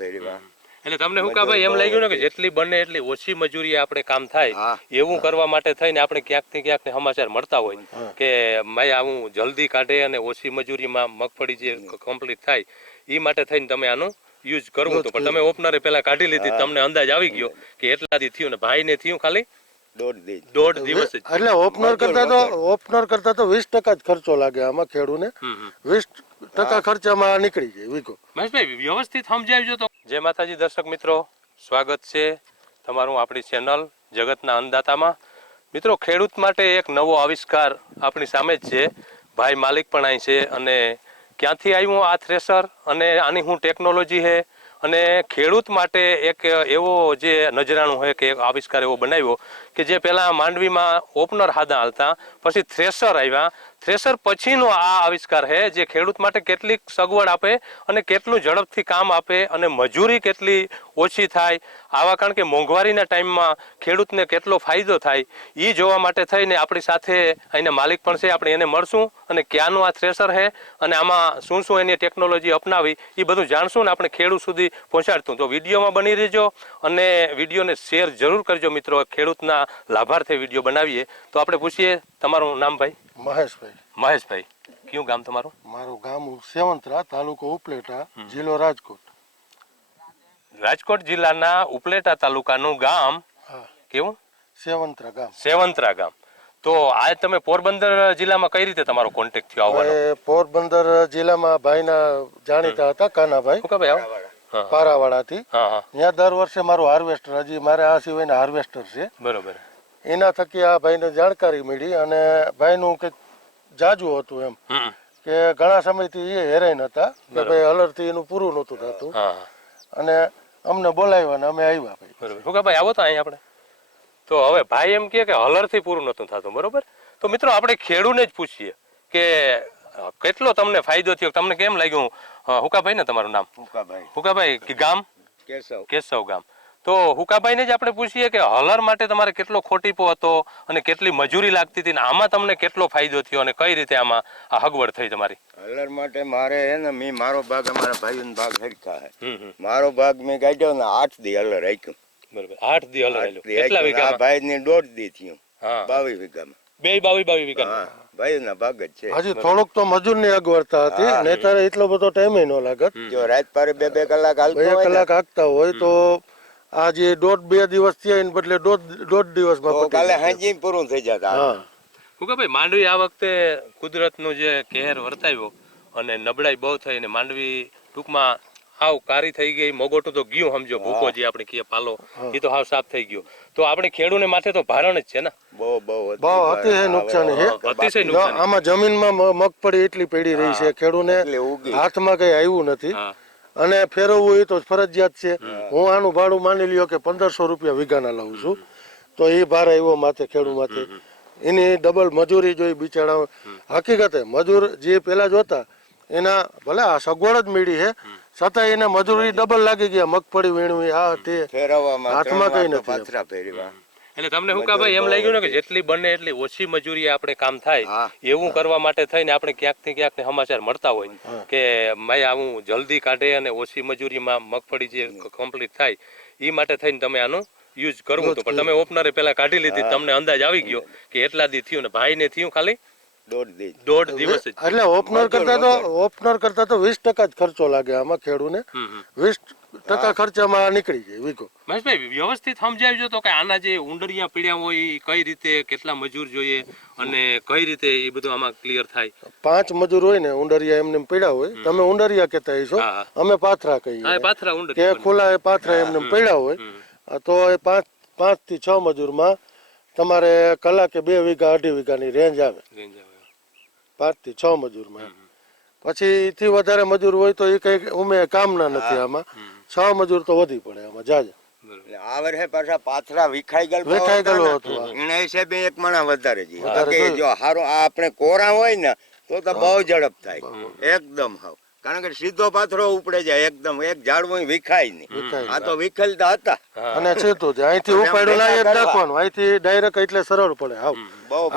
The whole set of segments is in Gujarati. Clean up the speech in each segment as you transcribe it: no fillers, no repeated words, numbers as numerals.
ફેરી વાર એટલે તમને શું ભાઈ એમ લાગ્યું ને કે જેટલી બને એટલી ઓછી મજૂરી આપણે કામ થાય એવું કરવા માટે થઈને આપણે ક્યાંક થી ક્યાંક સમાચાર મળતા હોય કે ભાઈ આવું જલ્દી કાઢે અને ઓછી મજૂરીમાં મગફળી જે કમ્પ્લીટ થાય એ માટે થઈને તમે આનું યુઝ કરવું હતું, પણ તમે ઓપનરે પેલા કાઢી લીધી, તમને અંદાજ આવી ગયો કે એટલાથી થયું ને ભાઈ ને થયું ખાલી દોઢ દિવસ એટલે ઓપનર કરતા તો 20% જ ખર્ચો લાગે આમાં ખેડૂને, 20% ખર્ચામાં નીકળી જાય વીઘો. મહેશભાઈ વ્યવસ્થિત સમજાવજો તો. જય માતાજી દર્શક મિત્રો, સ્વાગત છે તમારું આપણી ચેનલ જગતના અન્નદાતામાં. મિત્રો, ખેડૂત માટે એક નવો આવિષ્કાર આપણી સામે જ છે. ભાઈ માલિક પણ અહીં છે અને ક્યાંથી આવ્યું આ થ્રેસર અને આની શું ટેકનોલોજી છે અને ખેડૂત માટે એક એવો જે નજરાણું હોય કે એક આવિષ્કાર એવો બનાવ્યો કે જે પહેલાં માંડવીમાં ઓપનર હાદા હાલતા, પછી થ્રેસર આવ્યા, થ્રેસર પછીનો આ આવિષ્કાર છે જે ખેડૂત માટે કેટલીક સગવડ આપે અને કેટલું ઝડપથી કામ આપે અને મજૂરી કેટલી ઓછી થાય આવા, કારણ કે મોંઘવારીના ટાઈમમાં ખેડૂતને કેટલો ફાયદો થાય એ જોવા માટે થઈને આપણી સાથે અહીંના માલિક પણ છે. આપણે એને મળશું અને ક્યાંનું આ થ્રેસર છે અને આમાં શું શું એની ટેકનોલોજી અપનાવી એ બધું જાણશું ને આપણે ખેડૂત સુધી પહોંચાડતું. તો વિડીયોમાં બની રહેજો અને વિડીયોને શેર જરૂર કરજો મિત્રો. ખેડૂતના લાભાર્થે વિડીયો બનાવીએ. તો આપણે પૂછીએ, તમારું નામ ભાઈ? મહેશભાઈ. મહેશભાઈ, કયું ગામ તમારું? મારું ગામ સેવંત્રા, તાલુકો ઉપલેટા, જિલ્લો રાજકોટ. રાજકોટ જિલ્લાના ઉપલેટા તાલુકાનું ગામ કેવું? સેવંત્રા ગામ. સેવંત્રા ગામ. તો આ તમે પોરબંદર જિલ્લામાં કઈ રીતે તમારો કોન્ટેક્ટ થયો આવવાનો? પોરબંદર જિલ્લામાં ભાઈના જાણીતા હતા, કાનાભાઈ. શું ભાઈ આવો? પારાવાડાથી. ત્યાં દર વર્ષે મારું હાર્વેસ્ટર, હજી મારે આ સિવાયના હાર્વેસ્ટર છે. બરોબર. એના થકી આ ભાઈને જાણકારી મળી અને ભાઈનું કંઈક જાજુ હતું એમ કે ઘણા સમયથી એ હેરાન હતા કે ભાઈ હલરથી એનું પૂરું નહોતું થતું અને અમને બોલાવ્યા ને અમે આવ્યા. ભાઈ બરોબર. શું ભાઈ આવો તો અહીં આપણે. તો હવે ભાઈ એમ કે હલરથી પૂરું નહોતું થતું, બરોબર. તો મિત્રો આપણે ખેડૂને જ પૂછીએ કે કેટલો તમને ફાયદો થયો, તમને કેમ લાગ્યું? હુકાભાઈ ને તમારું નામ? હુકાભાઈ. હુકાભાઈ, ગામ કેશવ ગામ. તો હુકાભાઈને જ આપણે પૂછીએ કે હલર માટે તમારે કેટલો ખોટીપો હતો અને કેટલી મજૂરી લાગતી હતી ને આમાં તમને કેટલો ફાયદો થયો અને કઈ રીતે આમાં આ હગવડ થઈ તમારી? હલર માટે મારે હે ને મેં મારો ભાગ, અમારા ભાઈઓનો ભાગ હરખા હે. મારો ભાગ મેં કાઢ્યો ને 8 દી હલર રાખ્યું. બરોબર. 8 દી હલર રાખ્યું. કેટલા વીઘા? ભાઈ ને 1.5 દી થયું. 22 વીઘામાં. બે 22 વીઘા. ભાઈઓના ભાગ જ છે. હજી થોડુંક તો મજૂરની અગવડતા હતી, નહીતર એટલો બધો ટાઈમ ન લાગત. જો રાત પારે 2 કલાક હાલતો હોય, 2 કલાક હાંકતા હોય તો આજે 1.5-2 દિવસ થયા એને બદલે દોઢ દિવસમાં કાલે હાંજી પૂરું થઈ જતા. ભાઈ માંડવી આ વખતે કુદરતનું જે કહેર વર્તાવ્યો અને નબળાઈ બહુ થઈ અને માંડવી ટૂંકમાં હાવ કારી થઈ ગઈ, મોગોટું તો ગયું સમજો, ભૂકો જે આપણે કહીએ પાલો એ તો હાવ સાફ થઈ ગયો. તો આપણે ખેડૂને માથે તો ભારણ જ છે ને, બહુ અતિશય નુકસાની છે. અતિશય નુકસાન. આમાં જમીનમાં મગફળી એટલી પડી રહી છે, ખેડૂને હાથમાં કઈ આવ્યું નથી અને ફેરવવું એ તો ફરજિયાત છે. હું આનું ભાડું માની લ્યો કે 1500 રૂપિયા વીઘાના લઉં છું, તો એ ભાર આવ્યો માથે ખેડૂત માથે. એની ડબલ મજૂરી જોઈ બિચારા. હકીકતે મજૂર જે પેલા જોતા એના ભલે આ સગવડ જ મળી છે છતાં એને મજૂરી ડબલ લાગી ગયા. મગફળી વીણવી આ તે હાથમાં કઈ નથી. એટલે તમને શું ભાઈ એમ લાગ્યું ને કે જેટલી બને એટલી ઓછી મજૂરી આપણે કામ થાય એવું કરવા માટે થઈને આપણે ક્યાંક થી ક્યાંક સમાચાર મળતા હોય કે ભાઈ આવું જલ્દી કાઢે અને ઓછી મજૂરીમાં મગફળી જે કમ્પ્લીટ થાય એ માટે થઈને તમે આનું યુઝ કરવું હતું, પણ તમે ઓપનરે પેલા કાઢી લીધી, તમને અંદાજ આવી ગયો કે એટલા દી થયું ને ભાઈ ને થયું ખાલી દોઢ દિવસ. એટલે ઓપનર કરતા તો 20% જ ખર્ચો લાગે આમાં ખેડૂને, 20% ખર્ચામાં નીકળી જાય વીઘો. મહેશભાઈ વ્યવસ્થિત સમજાવજો તો કે આના જે ઉંડરિયા પીડ્યા હોય કઈ રીતે, કેટલા મજૂર જોઈએ અને કઈ રીતે એ બધું આમાં ક્લિયર થાય. 5 મજૂર હોય ને ઉંડરિયા એમને પડ્યા હોય, તમે ઉંડરિયા કહેતા હશો, અમે પાથરા કહીએ કે ખુલ્લા ખુલ્લા એમને પડ્યા હોય, તો એ 5 થી 6 મજૂરમાં તમારે કલાકે 2 વીઘા 2.5 વીઘાની રેન્જ આવે. 5 થી 6 મજૂરમાં. પછી થી વધારે મજૂર હોય તો એ કઈ ઉમે કામના નથી. આમાં 6 મજૂર તો વધી પડે આમાં જાજા. આ વર્ષે પાછા પાથરા વિખાઈ ગયેલો હતો, એના હિસાબે 1 માણા વધારે છે. જો હારો આ આપણે કોરા હોય ને તો બહુ ઝડપ થાય એકદમ હાવ, કારણ કે સીધો પાથરો ઉપડે જાય એકદમ, એક ઝાડવું વિખાય નહીં. આ તો વિખેલતા હતા અને સીધું જ અહીંથી ઉપાડ્યું લાય રાખવાનું, અહીંથી ડાયરેક્ટ એટલે સરળ પડે. હાવ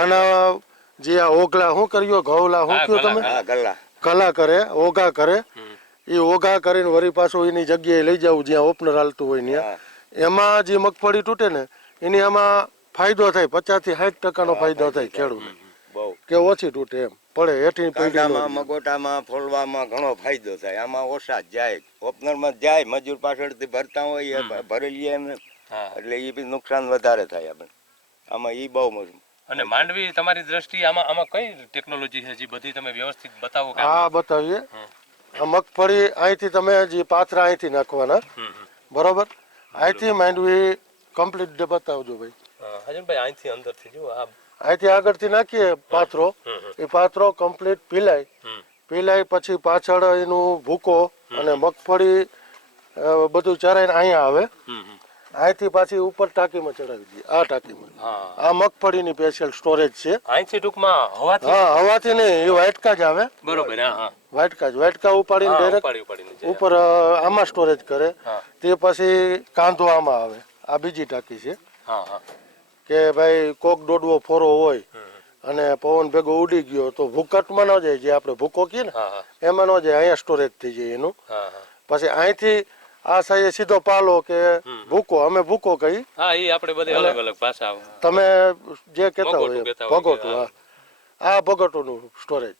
આના જે આ ઓગલા શું કર્યો, ઘઉલા શું કયો તમે, કલા કરે, ઓગા કરે, એ ઓઘા કરીને વળી પાછું એની જગ્યાએ લઈ જવું જ્યાં ઓપનર હાલતું હોય ત્યાં એમાં જે મગફળી તૂટે ને એની આમાં ફાયદો થાય 50 થી 60% ફાયદો થાય ખેડૂતને બહુ કે ઓછી તૂટે એમ પડે હેઠી પેઢી કાંદામાં મગોટામાં ફોલવામાં ઘણો ફાયદો થાય આમાં ઓછા જ જાય ઓપનરમાં જ જાય મજૂર પાછળથી ભરતા હોય એ ભરી લઈએ એમને એટલે એ બી નુકસાન વધારે થાય આપણે આમાં એ બહુ મજબૂત. અને માંડવી તમારી દ્રષ્ટિએ આમાં કઈ ટેકનોલોજી છે જે બધી તમે વ્યવસ્થિત બતાવો કે હા બતાવીએ. આ મગફળી અહીંથી તમે જે પાથરા અહીંથી નાખવાના બરોબર અહીંથી માંડવી કમ્પ્લીટ બતાવજો ભાઈ. હજનભાઈ અહીંથી અંદરથી જો આ અહીંથી આગળથી નાખીએ પાથરો એ પાથરો કમ્પ્લીટ પીલાય પછી પાછળ એનું ભૂકો અને મગફળી બધું ચરાઈને અહીંયા આવે અહીંથી પાછી ઉપર ટાંકીમાં ચડાવી દઈએ આ ટાંકીમાં. આ મગફળીની સ્પેશિયલ સ્ટોરેજ છે. અહીંથી ટૂંકમાં હવાથી હા હવાથી નહીં એ વાટકા જ આવે બરોબર. વાટકા ઉપાડીને ડાયરેક્ટ ઉપર આમાં સ્ટોરેજ કરે તે પછી કાંધો આમાં આવે. આ બીજી ટાંકી છે કે ભાઈ કોક દોડવો ફોરો હોય અને પવન ભેગો ઉડી ગયો તો ભૂકટમાં ન જાય જે આપણે ભૂકો કહીએ ને એમાં ન જાય અહીંયા સ્ટોરેજ થઈ જાય એનું. પછી અહીંથી આ સાહેબ સીધો પાલો કે ભૂકો અમે ભૂકો કહી તમે જે કહેતા હોય ભગોટું. આ ભગોટુનું સ્ટોરેજ.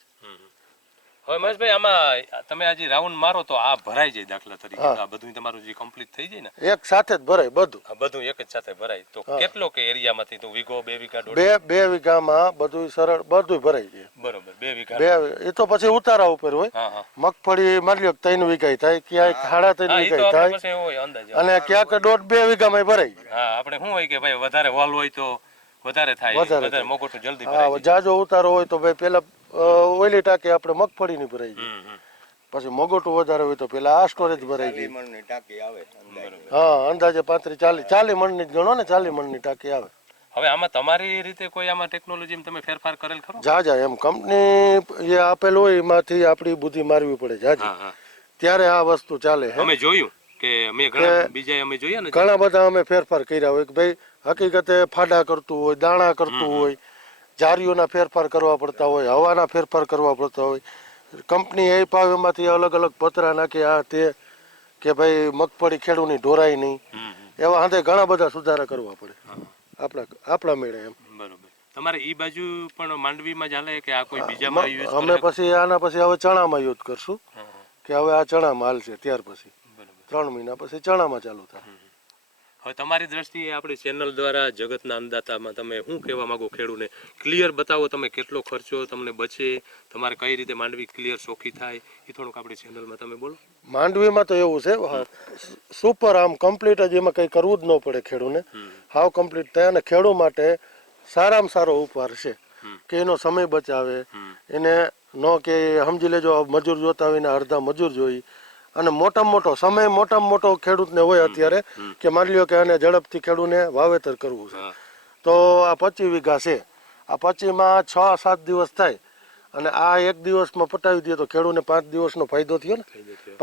હવે મહેશભાઈ આમાં તમે આજે રાઉન્ડ મારો તો આ ભરાઈ જાય દાખલા તરીકે આ બધું તમારું જે કમ્પ્લીટ થઈ જાય ને એક સાથે જ ભરાય બધું. બધું એક જ સાથે ભરાય તો કેટલો કે એરિયામાંથી તો વીઘો 2 વીઘા બે વીઘામાં બધું સરળ બધું ભરાઈ જાય. બરોબર 2 વીઘા એ તો પછી ઉતારા ઉપર હોય. મગફળી માની લ્યો 3 વીઘા થાય ક્યાંક 3.5 વીઘા થાય અને ક્યાંક 1.5-2 વીઘામાં ભરાઈ જાય. હા આપણે શું હોય કે ભાઈ વધારે હોલ હોય તો વધારે થાય વધારે મોગોટું જલ્દી ભરાય. હા જાજો ઉતારો હોય તો ભાઈ પેલા ઓઈલી ટાંકી આપણે મગફળીની ભરાઈ જાય પછી મગોટું વધારે હોય તો પેલા આ સ્ટોરેજ ભરાઈ જાય. હા અંદાજે 35-40 મણની જ ગણો ને 40 મણની ટાંકી આવે. હવે આમાં તમારી રીતે કોઈ આમાં ટેકનોલોજી તમે ફેરફાર કરેલ ખરો? જા એમ કંપની એ આપેલ હોય એમાંથી આપણી બુદ્ધિ મારવી પડે જાજી ત્યારે આ વસ્તુ ચાલે. અમે જોયું કે અમે ઘણા બીજા અમે જોયા ને ઘણા બધા અમે ફેરફાર કર્યા હોય કે ભાઈ હકીકતે ફાડા કરતું હોય દાણા કરતું હોય જારીઓના ફેરફાર કરવા પડતા હોય હવાના ફેરફાર કરવા પડતા હોય. કંપની એ પાવ એમાંથી અલગ અલગ પતરા નાખે આ તે કે ભાઈ મગફળી ખેડૂની ઢોરાય નહીં એવા હાથે ઘણા બધા સુધારા કરવા પડે આપણા મેળે એમ. બરોબર. તમારે ઈ બાજુ પણ માંડવીમાં ચાલે કે આ કોઈ બીજામાં યુઝ અમે પછી આના પછી હવે ચણામાં યુઝ કરશું કે હવે આ ચણામાં હાલશે ત્યાર પછી 3 મહિના પછી ચણામાં ચાલુ થાય. હવે તમારી દ્રષ્ટિએ આપણી ચેનલ દ્વારા જગતના અન્નદાતામાં તમે શું કહેવા માંગો ખેડૂને ક્લિયર બતાવો તમે કેટલો ખર્ચો તમને બચે તમારે કઈ રીતે માંડવી ક્લિયર ચોખ્ખી થાય એ થોડુંક આપણી ચેનલમાં તમે બોલો. માંડવીમાં તો એવું છે સુપર આમ કમ્પ્લીટ જ એમાં કંઈ કરવું જ ન પડે ખેડૂને હાવ કમ્પ્લીટ થાય અને ખેડૂ માટે સારામાં સારો ઉપહાર છે કે એનો સમય બચાવે એને ન કે સમજી લેજો મજૂર જોતા હોય ને અડધા મજૂર જોઈ અને મોટામાં મોટો સમય મોટામાં મોટો ખેડૂતને હોય અત્યારે કે માની લ્યો કે આને ઝડપથી ખેડૂને વાવેતર કરવું છે તો આ 25 વીઘા છે આ 25માં 6-7 દિવસ થાય અને આ 1 દિવસમાં પટાવી દે તો ખેડૂને 5 દિવસનો ફાયદો થયો ને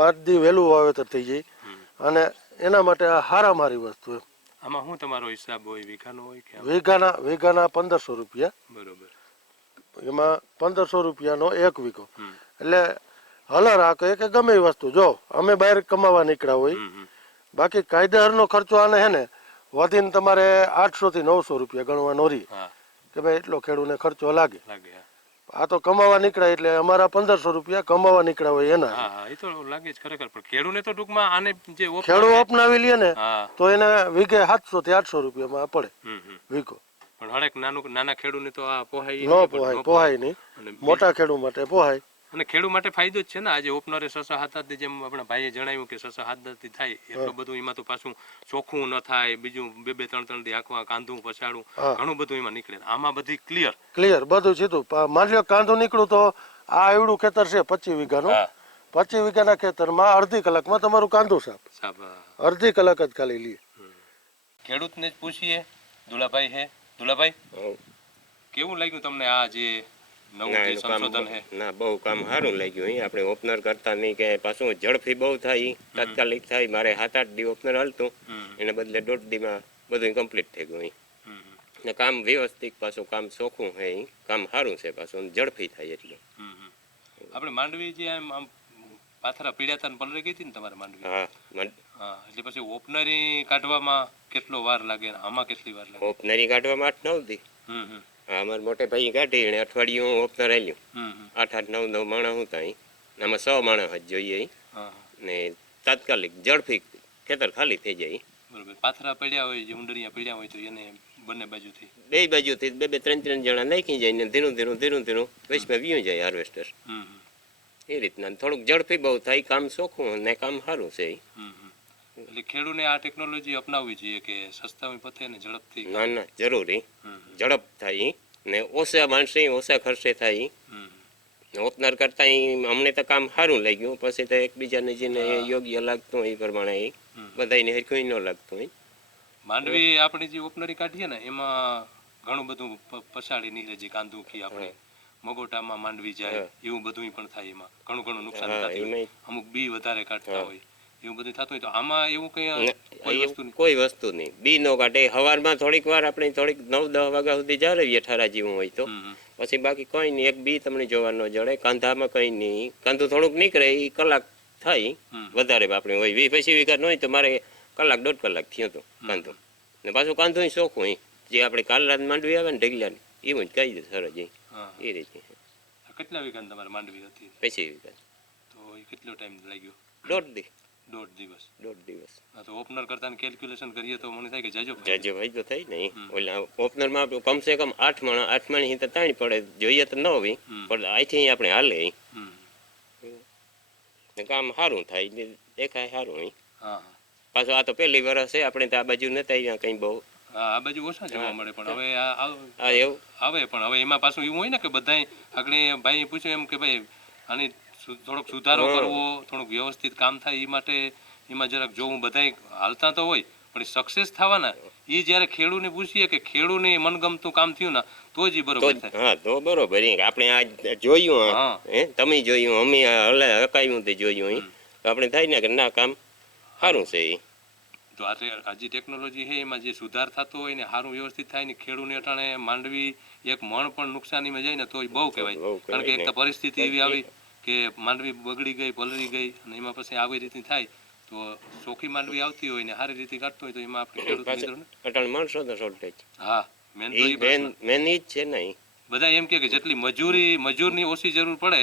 5 દી વહેલું વાવેતર થઈ જાય અને એના માટે આ હારામારી વસ્તુ એમ. આમાં શું તમારો હિસાબ હોય વીઘાનો હોય કે વીઘાના 1500 રૂપિયા. બરોબર. એમાં 1500 રૂપિયાનો 1 વીઘો એટલે હલર આ કહે કે ગમે એ વસ્તુ જો અમે બહાર કમાવા નીકળ્યા હોય બાકી કાયદેસરનો ખર્ચો આને હે ને વધીને તમારે 800 થી 900 રૂપિયા ગણવાનો રહી કે ભાઈ એટલો ખેડૂને ખર્ચો લાગે. આ તો કમાવા નીકળ્યા એટલે અમારા 1500 રૂપિયા કમાવા નીકળ્યા હોય એના એ તો લાગે જ ખરેખર પણ ખેડૂને તો ટૂંકમાં આને જે ખેડૂ અપનાવી લે ને તો એને વીઘે 700 થી 800 રૂપિયામાં પડે વીઘો. પણ હરેક નાના ખેડૂને તો આ પોહાય નહીં મોટા ખેડૂ માટે પોહાય. અને ખેડૂત માટે ફાયદો જ છે ને આજે ઓપનરે 6-7 જેમ આપણા ભાઈએ જણાવ્યું કે 6-7 થાય એટલું બધું એમાં તો પાછું ચોખ્ખું ન થાય બીજું 2-3 દી આખવા કાંધું પછાડું ઘણું બધું એમાં નીકળે. આમાં બધી ક્લિયર બધું સીધું માની લ્યો કાંધું નીકળું તો આ એવડું ખેતર છે 25 વીઘાનું 25 વીઘાના ખેતરમાં અડધી કલાકમાં તમારું કાંધું સાફ અડધી કલાક જ ખાલી લે. ખેડૂતને જ પૂછીએ દુલાભાઈ હે દુલાભાઈ કેવું લાગ્યું તમને આ જે ના બહુ કામ સારું લાગ્યું. અહીં આપણે ઓપનર કરતા નહીં કે પાછું ઝડપી બહુ થાય તાત્કાલિક થાય. મારે 7-8 દી ઓપનર હાલતું એને બદલે 1.5 દીમાં બધું કમ્પ્લીટ થઈ ગયું. ને કામ વ્યવસ્થિત પાછું કામ ચોખ્ખું છે કામ સારું છે પાછું ઝડપી થાય એટલું. આપણે માંડવી જે આમ પાથરા પીડ્યા હતા ને પલળી ગઈ હતી ને તમારે માંડવી? હા હા, એટલે પછી ઓપનરી કાઢવામાં કેટલો વાર લાગે ને આમાં કેટલી વાર લાગે? ઓપનરી કાઢવામાં 8-9 દી. હા, અમારા મોટે ભાઈ કાઢી એને અઠવાડિયું ઓપનર આલ્યું. 8-9 માણસ હું ત્યાં આમાં 100 માણસ જ જોઈએ ને તાત્કાલિક ઝડપી ખેતર ખાલી થઈ જાય. બરોબર. પાથરા પડ્યા હોય જે ઉંડરિયા પડ્યા હોય તો એને બંને બાજુથી બે બાજુથી 2-3 જણા નાખી જાય ને ધીરું ધીરું વેચમાં વીયું જાય હાર્વેસ્ટર. એ રીતના થોડુંક ઝડપી બહુ થાય, કામ સોખું અને કામ સારું છે. એટલે ખેડૂને આ ટેકનોલોજી અપનાવવી જોઈએ કે સસ્તામાં પતે ને ઝડપથી. ના જરૂરી ઝડપ થાય ને ઓછા માણસે ઓછા ખર્ચે થાય. ઓપનર કરતા અમને તો કામ સારું લાગ્યું, પછી તો એકબીજાને જેને યોગ્ય લાગતું હોય એ પ્રમાણે બધાને હરખું ન લાગતું હોય. માંડવી આપણે જે ઓપનરી કાઢીએ ને એમાં ઘણું બધું પછાડી નીકળે છે, કાંદુકી આપણે મગોટામાં માંડવી જાય એવું બધું પણ થાય, એમાં ઘણું નુકસાન થતું હોય, અમુક બી વધારે કાઢતા હોય એવું બધું થતું હોય. તો આમાં એવું કઈ કોઈ વસ્તુ નહીં, બી નો કાઢે. સવારમાં થોડીક વાર આપણે થોડીક 9-10 વાગ્યા સુધી જાળવીએ ઠારા જેવું હોય તો, પછી બાકી કોઈ નહીં, એક બી તમને જોવા ન જડે. કાંધામાં કઈ નહીં, કાંધું થોડુંક નીકળે એ કલાક થાય વધારે આપણે હોય. 20-25 વીઘા હોય તો મારે કલાક 1.5 કલાક થયો હતો કાંધું. ને પાછું કાંધું ચોખ્ખું જે આપણે કાલ રાત માંડવી આવે ને ઢગલાની એવું જ કહી દે સરસ એ રીતે. કેટલા વીઘા તમારે માંડવી હતી? 25 વીઘા. તો એ કેટલો ટાઈમ લાગ્યો? 1.5 દિવસ. 1.5 દિવસ. તો ઓપનર કરતા કેલ્ક્યુલેશન કરીએ તો મને થાય કે જાજો ભાઈ તો થાય ને. ઓલા ઓપનરમાં આપણે કમસે કમ 8 માણી તો તાણી પડે, જોઈએ તો 9 પણ અહીંથી આપણે હાલે કામ સારું થાય, દેખાય સારું. પાછું આ તો પહેલી વર્ષ છે, આપણે તો આ બાજુ નતા આવ્યા કઈ બહુ. આ બાજુ ઓછા જોવા મળે પણ હવે એવું આવે. પણ હવે એમાં પાછું એવું હોય ને કે બધા આગળ ભાઈ પૂછ્યું એમ કે ભાઈ આની થોડોક સુધારો કરવો, થોડુંક વ્યવસ્થિત કામ થાય એ માટે એમાં જરાક જોવું. બધા હાલતા તો હોય પણ સક્સેસ થવાના એ જ્યારે ખેડૂને પૂછીએ કે ખેડૂને મનગમતું કામ થયું ને તો જ બરોબર થાય. હા તો બરોબર. આપણે આ જોયું, તમે જોયું, અમે હકાયું તે જોયું, આપણે થાય ને કે ના કામ સારું છે. તો આજે ટેકનોલોજી છે એમાં જે સુધાર થતો હોય ને સારું વ્યવસ્થિત થાય ને ખેડૂને અટાણે માંડવી એક મણ પણ નુકસાનીમાં જાય ને તો બહુ કહેવાય. કારણ કે એક તો પરિસ્થિતિ એવી આવી કે માંડવી બગડી ગઈ, પલળી ગઈ અને એમાં પછી આવી રીતે થાય તો ચોખ્ખી માંડવી આવતી હોય ને સારી રીતે કાઢતો હોય તો એમાં આપણે ખેડૂત મિત્રોને અટાણે માણસો તો શોર્ટેજ. હા, મેન તો મેન ઈ જ છે ને. બધા એમ કે જેટલી મજૂરની ઓછી જરૂર પડે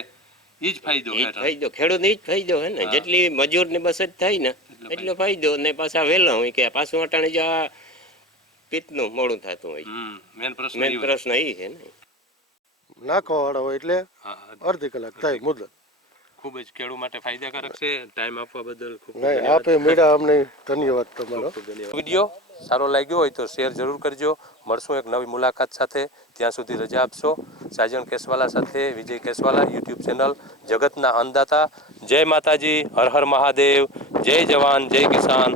એ જ ફાયદો. ખેડૂતને ઈ જ ફાયદો હે ને. જેટલી મજૂરની બચત થાય ને એટલો ફાયદો. ને પાછા વહેલા હોય કે પાછું અટાણે જો આ પિત્તનું મોડું થતું હોય. મેન પ્રશ્ન એ છે ને. નાખવા વાળા હોય એટલે અડધી કલાક થાય મુદત. ખૂબ જ ખેડૂત માટે ફાયદાકારક છે. ટાઈમ આપવા બદલ ખૂબ નહીં આપે મેળા અમને ધન્યવાદ તમારો. વિડીયો સારો લાગ્યો હોય તો શેર જરૂર કરજો. મળશું એક નવી મુલાકાત સાથે. ત્યાં સુધી રજા આપશો. સાજણ કેસવાલા સાથે વિજય કેસવાલા, યુટ્યુબ ચેનલ જગતના અન્નદાતા. જય માતાજી, હર હર મહાદેવ, જય જવાન, જય કિસાન.